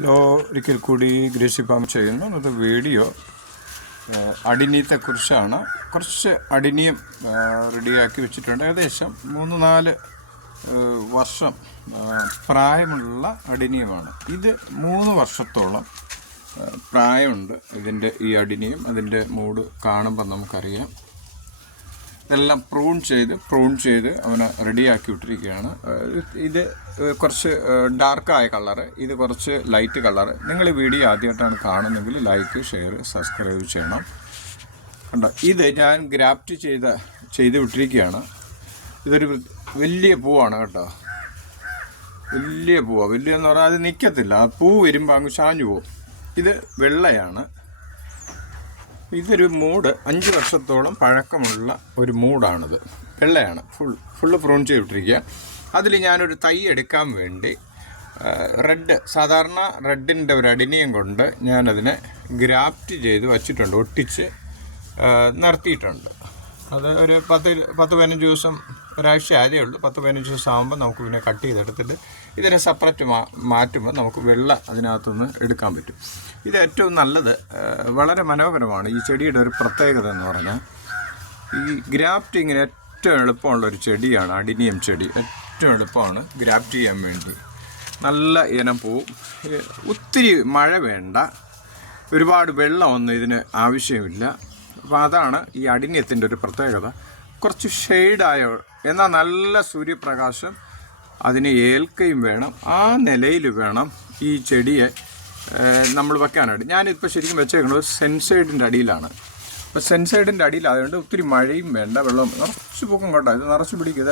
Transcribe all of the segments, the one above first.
Hello, ഒരിക്കൽ കൂടി Gracy farm ചെയ്യുന്നു. ഇന്നത്തെ വീഡിയോ അടിനീയത്തെക്കുറിച്ചാണ്. കുറച്ച് അടിനിയം റെഡിയാക്കി വെച്ചിട്ടുണ്ട്. ഏകദേശം 3-4 വർഷം പ്രായമുള്ള അടിനിയമാണ്. ഇത് 3 വർഷത്തോളം പ്രായമുണ്ട് ഈ അടിനിയം. അതിൻ്റെ മൂഡ് കാണുമ്പോൾ നമുക്കറിയാം. ഇതെല്ലാം പ്രൂൺ ചെയ്ത് അവനെ റെഡിയാക്കി വിട്ടിരിക്കുകയാണ്. ഇത് കുറച്ച് ഡാർക്കായ കളറ്, ഇത് കുറച്ച് ലൈറ്റ് കളറ്. നിങ്ങൾ ഈ വീഡിയോ ആദ്യമായിട്ടാണ് കാണുന്നതെങ്കിൽ ലൈക്ക്, ഷെയർ, സബ്സ്ക്രൈബ് ചെയ്യണം. കണ്ടോ, ഇത് ഞാൻ ഗ്രാഫ്റ്റ് ചെയ്ത് വിട്ടിരിക്കുകയാണ്. ഇതൊരു വലിയ പൂവാണ് കേട്ടോ. വലിയെന്ന് പറഞ്ഞാൽ അത് നിൽക്കത്തില്ല. ആ പൂ വരുമ്പോൾ അങ്ങ് ചാഞ്ഞു പോവും. ഇത് വെള്ളയാണ്. ഇതൊരു മൂഡ് 5 വർഷത്തോളം പഴക്കമുള്ള ഒരു മൂടാണിത്. വെള്ളയാണ്. Full prune ചെയ്തിട്ടിരിക്കുക. അതിൽ ഞാനൊരു തൈ എടുക്കാൻ വേണ്ടി സാധാരണ റെഡിൻ്റെ ഒരു അടിനിയം കൊണ്ട് ഞാനതിനെ ഗ്രാഫ്റ്റ് ചെയ്ത് വച്ചിട്ടുണ്ട്, ഒട്ടിച്ച് നിർത്തിയിട്ടുണ്ട്. അത് ഒരു 10-15 ദിവസം, ഒരാഴ്ച ആയതേ ഉള്ളൂ. 10-15 ദിവസം ആകുമ്പോൾ നമുക്ക് പിന്നെ കട്ട് ചെയ്തെടുത്തിട്ട് ഇതിനെ സെപ്പറേറ്റ് മാറ്റുമ്പോൾ നമുക്ക് വെള്ള അതിനകത്തുനിന്ന് എടുക്കാൻ പറ്റും. ഇത് ഏറ്റവും നല്ലത്, വളരെ മനോഹരമാണ്. ഈ ചെടിയുടെ ഒരു പ്രത്യേകത എന്ന് പറഞ്ഞാൽ ഈ ഗ്രാഫ്റ്റിങ്ങിന് ഏറ്റവും എളുപ്പമുള്ളൊരു ചെടിയാണ് അടിനിയം ചെടി. ഏറ്റവും എളുപ്പമാണ് ഗ്രാഫ്റ്റ് ചെയ്യാൻ വേണ്ടി. നല്ല ഇനം പോവും. ഒത്തിരി മഴ വേണ്ട, ഒരുപാട് വെള്ളമൊന്നും ഇതിന് ആവശ്യമില്ല. അപ്പോൾ അതാണ് ഈ അടിനിയത്തിൻ്റെ ഒരു പ്രത്യേകത. കുറച്ച് ഷെയ്ഡായ എന്നാൽ നല്ല സൂര്യപ്രകാശം അതിനെ ഏൽക്കുകയും വേണം. ആ നിലയിൽ വേണം ഈ ചെടിയെ നമ്മൾ വെക്കാനായിട്ട്. ഞാനിപ്പോൾ ശരിക്കും വെച്ചേക്കുന്നത് സെൻസൈഡിൻ്റെ അടിയിലാണ്. അപ്പോൾ സെൻസൈഡിൻ്റെ അടിയിലായതുകൊണ്ട് ഒത്തിരി മഴയും വേണ്ട, വെള്ളം നിറച്ച് പൊക്കം കേട്ടോ. ഇത് നിറച്ച് പിടിക്കും.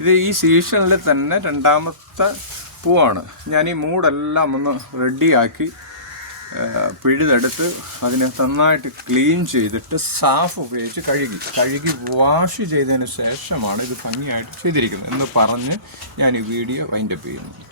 ഇത് ഈ സീസണിൽ തന്നെ 2ാമത്തെ പൂവാണ്. ഞാൻ ഈ മൂടെല്ലാം ഒന്ന് റെഡിയാക്കി പിഴുതെടുത്ത് അതിനെ നന്നായിട്ട് ക്ലീൻ ചെയ്തിട്ട് സാഫ് ഉപയോഗിച്ച് കഴുകി വാഷ് ചെയ്തതിന് ശേഷമാണ് ഇത് ഭംഗിയായിട്ട് ചെയ്തിരിക്കുന്നത് എന്ന് പറഞ്ഞ് ഞാൻ ഈ വീഡിയോ വൈൻഡപ്പ് ചെയ്യുന്നു.